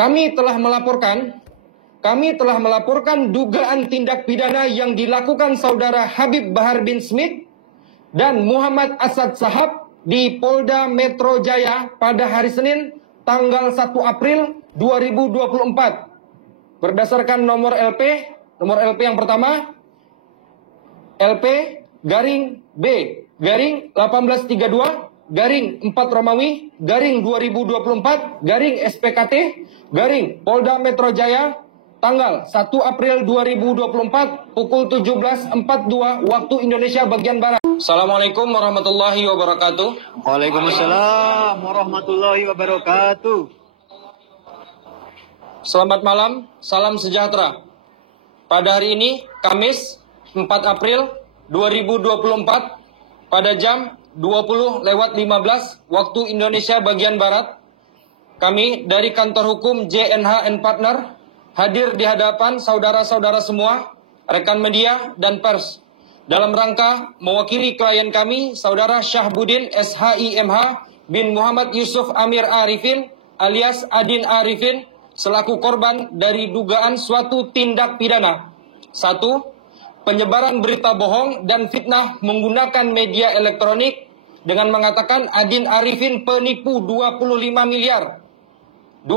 Kami telah melaporkan dugaan tindak pidana yang dilakukan saudara Habib Bahar bin Smith dan Muhammad Asad Shahab di Polda Metro Jaya pada hari Senin tanggal 1 April 2024. Berdasarkan nomor LP yang pertama, LP garing B garing 1832 garing 4 Romawi garing 2024 garing SPKT garing Polda Metro Jaya tanggal 1 April 2024 pukul 17.42 waktu Indonesia bagian Barat. Assalamualaikum warahmatullahi wabarakatuh. Waalaikumsalam warahmatullahi wabarakatuh. Selamat malam, salam sejahtera. Pada hari ini, Kamis 4 April 2024 pada jam 20:15 waktu Indonesia bagian Barat, kami dari kantor hukum JNH & Partner hadir di hadapan saudara-saudara semua, rekan media dan pers, dalam rangka mewakili klien kami, Saudara Syahbudin SHIMH bin Muhammad Yusuf Amir Arifin alias Adin Arifin selaku korban dari dugaan suatu tindak pidana. 1. Penyebaran berita bohong dan fitnah menggunakan media elektronik dengan mengatakan Adin Arifin penipu 25 miliar. 2.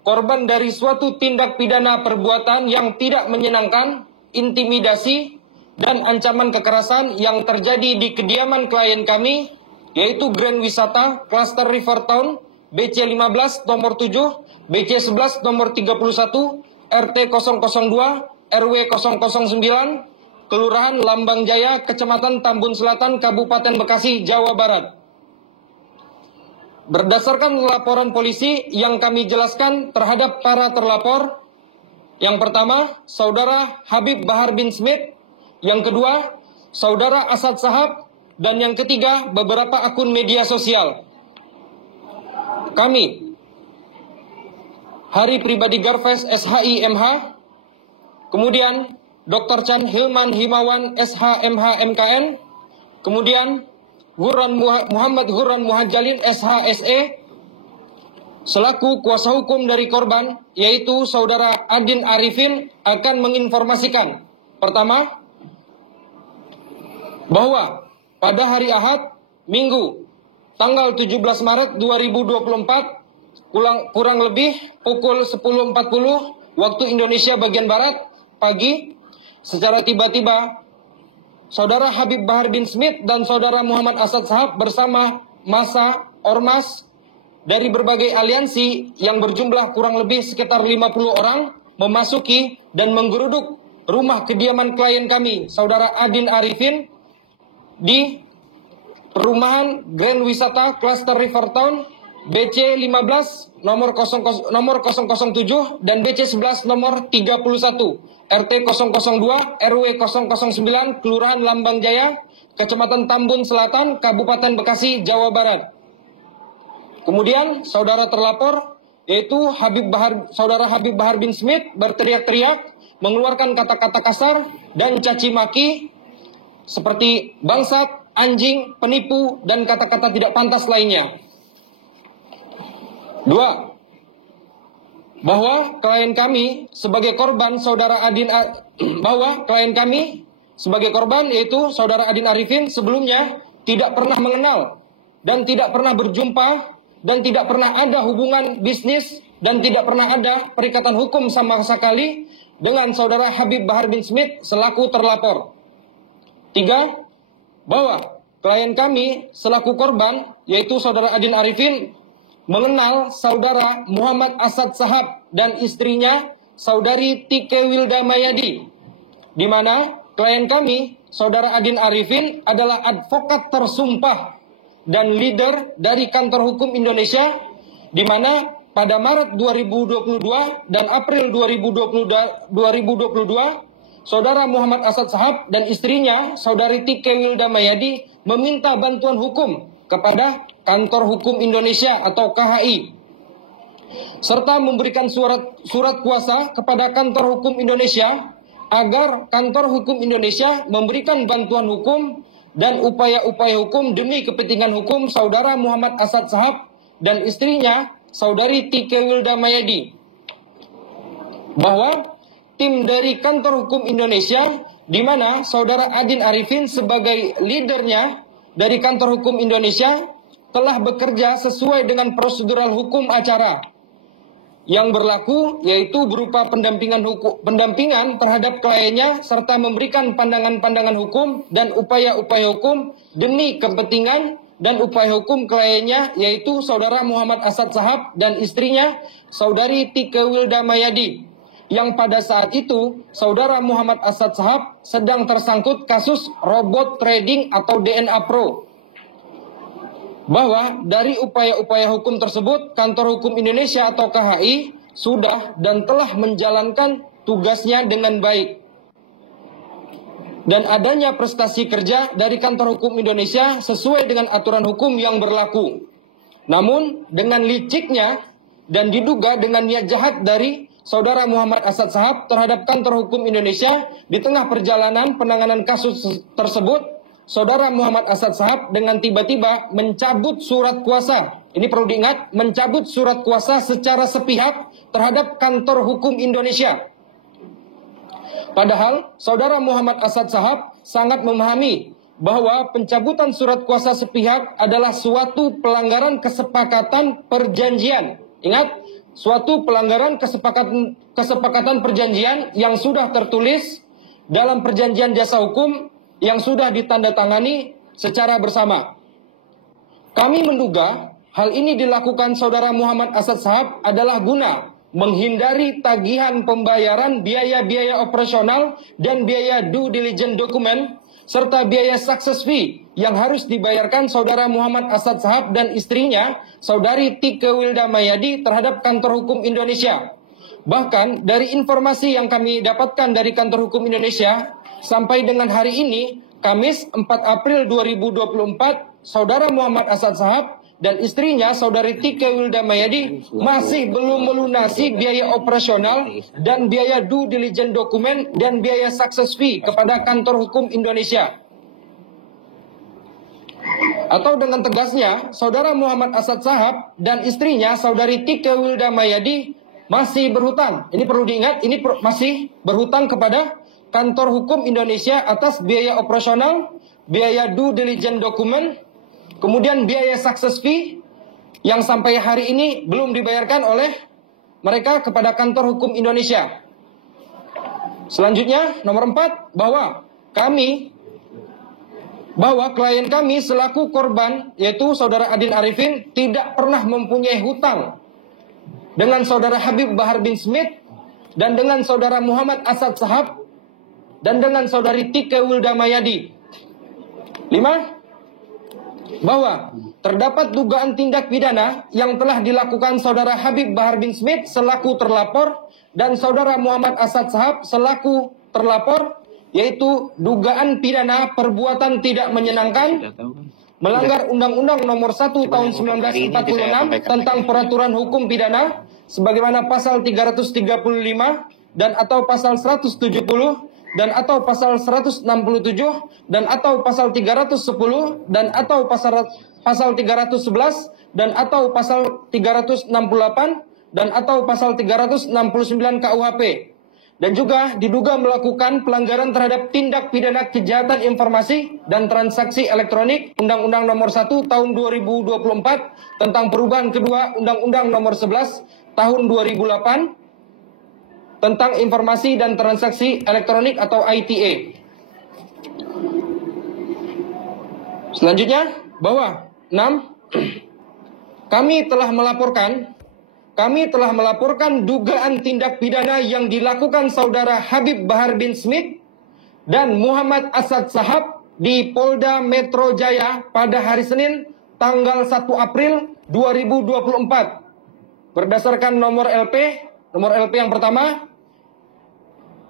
Korban dari suatu tindak pidana perbuatan yang tidak menyenangkan, intimidasi, dan ancaman kekerasan yang terjadi di kediaman klien kami, yaitu Grand Wisata Cluster River Town, BC 15 nomor 7, BC 11 nomor 31, RT 002, RW 009, Kelurahan Lambang Jaya, Kecamatan Tambun Selatan, Kabupaten Bekasi, Jawa Barat. Berdasarkan laporan polisi yang kami jelaskan terhadap para terlapor, yang pertama, Saudara Habib Bahar bin Smith, yang kedua, Saudara Asad Shahab, dan yang ketiga, beberapa akun media sosial. Kami, Hari Pribadi Garves SHIMH, kemudian Dr. Chan Hilman Himawan SHMH MKN, kemudian Muhammad Hurran Muhajalin SHSE, selaku kuasa hukum dari korban, yaitu Saudara Adin Arifin, akan menginformasikan. Pertama, bahwa pada hari Ahad, Minggu, tanggal 17 Maret 2024, kurang lebih pukul 10.40 waktu Indonesia bagian Barat, pagi, secara tiba-tiba, Saudara Habib Bahar bin Smith dan Saudara Muhammad Asad Shahab bersama massa ormas dari berbagai aliansi yang berjumlah kurang lebih sekitar 50 orang memasuki dan menggeruduk rumah kediaman klien kami, Saudara Adin Arifin, di perumahan Grand Wisata Cluster River Town, BC 15 nomor 007 dan BC 11 nomor 31, RT 002, RW 009, Kelurahan Lambang Jaya, Kecamatan Tambun Selatan, Kabupaten Bekasi, Jawa Barat. Kemudian saudara terlapor, yaitu Saudara Habib Bahar bin Smith, berteriak-teriak, mengeluarkan kata-kata kasar dan caci maki seperti bangsat, anjing, penipu, dan kata-kata tidak pantas lainnya. 2. Bahwa klien kami sebagai korban yaitu Saudara Adin Arifin sebelumnya tidak pernah mengenal dan tidak pernah berjumpa dan tidak pernah ada hubungan bisnis dan tidak pernah ada perikatan hukum sama sekali dengan Saudara Habib Bahar bin Smith selaku terlapor. 3. Bahwa klien kami selaku korban, yaitu Saudara Adin Arifin, mengenal Saudara Muhammad Asad Shahab dan istrinya Saudari Tike Wilda Mayadi, di mana klien kami, Saudara Adin Arifin, adalah advokat tersumpah dan leader dari Kantor Hukum Indonesia, di mana pada Maret 2022 dan April 2022, Saudara Muhammad Asad Shahab dan istrinya, Saudari Tike Wilda Mayadi, meminta bantuan hukum kepada Kantor Hukum Indonesia atau KHI, serta memberikan surat kuasa kepada Kantor Hukum Indonesia agar Kantor Hukum Indonesia memberikan bantuan hukum dan upaya-upaya hukum demi kepentingan hukum Saudara Muhammad Asad Shahab dan istrinya, Saudari Tike Wilda Mayadi, bahwa tim dari Kantor Hukum Indonesia, di mana Saudara Adin Arifin sebagai leadernya dari Kantor Hukum Indonesia telah bekerja sesuai dengan prosedural hukum acara yang berlaku, yaitu berupa pendampingan terhadap kliennya serta memberikan pandangan-pandangan hukum dan upaya-upaya hukum demi kepentingan dan upaya hukum kliennya, yaitu Saudara Muhammad Asad Shahab dan istrinya Saudari Tike Wilda Mayadi, yang pada saat itu Saudara Muhammad Asad Shahab sedang tersangkut kasus robot trading atau DNA Pro. Bahwa dari upaya-upaya hukum tersebut, Kantor Hukum Indonesia atau KHI sudah dan telah menjalankan tugasnya dengan baik. Dan adanya prestasi kerja dari Kantor Hukum Indonesia sesuai dengan aturan hukum yang berlaku. Namun dengan liciknya dan diduga dengan niat jahat dari Saudara Muhammad Asad Shahab terhadap Kantor Hukum Indonesia, di tengah perjalanan penanganan kasus tersebut, Saudara Muhammad Asad Shahab dengan tiba-tiba mencabut surat kuasa. Ini perlu diingat, mencabut surat kuasa secara sepihak terhadap Kantor Hukum Indonesia. Padahal Saudara Muhammad Asad Shahab sangat memahami bahwa pencabutan surat kuasa sepihak adalah suatu pelanggaran kesepakatan perjanjian. Ingat, suatu pelanggaran kesepakatan perjanjian yang sudah tertulis dalam perjanjian jasa hukum yang sudah ditandatangani secara bersama. Kami menduga hal ini dilakukan Saudara Muhammad Asad Shahab adalah guna menghindari tagihan pembayaran biaya-biaya operasional dan biaya due diligence dokumen serta biaya success fee yang harus dibayarkan Saudara Muhammad Asad Shahab dan istrinya Saudari Tike Wilda Mayadi terhadap Kantor Hukum Indonesia. Bahkan dari informasi yang kami dapatkan dari Kantor Hukum Indonesia, sampai dengan hari ini, Kamis 4 April 2024, Saudara Muhammad Asad Shahab dan istrinya Saudari Tike Wilda Mayadi masih belum melunasi biaya operasional dan biaya due diligence dokumen dan biaya success fee kepada Kantor Hukum Indonesia. Atau dengan tegasnya, Saudara Muhammad Asad Shahab dan istrinya Saudari Tike Wilda Mayadi masih berhutang. Ini perlu diingat, ini masih berhutang kepada Kantor Hukum Indonesia atas biaya operasional, biaya due diligence dokumen, kemudian biaya success fee yang sampai hari ini belum dibayarkan oleh mereka kepada Kantor Hukum Indonesia. Selanjutnya, nomor 4, bahwa klien kami selaku korban, yaitu Saudara Adin Arifin, tidak pernah mempunyai hutang dengan Saudara Habib Bahar bin Smith dan dengan Saudara Muhammad Asad Shahab dan dengan Saudari Tike Wilda Mayadi. 5. Bahwa terdapat dugaan tindak pidana yang telah dilakukan Saudara Habib Bahar bin Smith selaku terlapor dan Saudara Muhammad Asad Shahab selaku terlapor, yaitu dugaan pidana perbuatan tidak menyenangkan, melanggar Undang-Undang Nomor 1 Tahun 1946 tentang Peraturan Hukum Pidana sebagaimana pasal 335 dan atau pasal 170 dan atau pasal 167 dan atau pasal 310 dan atau pasal 311 dan atau pasal 368 dan atau pasal 369 KUHP, dan juga diduga melakukan pelanggaran terhadap tindak pidana kejahatan informasi dan transaksi elektronik Undang-Undang Nomor 1 Tahun 2024 tentang perubahan kedua Undang-Undang Nomor 11 Tahun 2008 tentang informasi dan transaksi elektronik atau ITA. Selanjutnya, bahwa 6, kami telah melaporkan dugaan tindak pidana yang dilakukan Saudara Habib Bahar bin Smith dan Muhammad Asad Shahab di Polda Metro Jaya pada hari Senin tanggal 1 April 2024 berdasarkan nomor LP yang pertama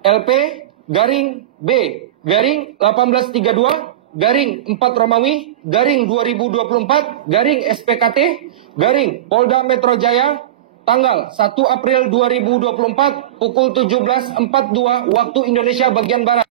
LP garing B garing 1832 garing 4 Romawi garing 2024 garing SPKT garing Polda Metro Jaya tanggal 1 April 2024 pukul 17.42 waktu Indonesia bagian Barat.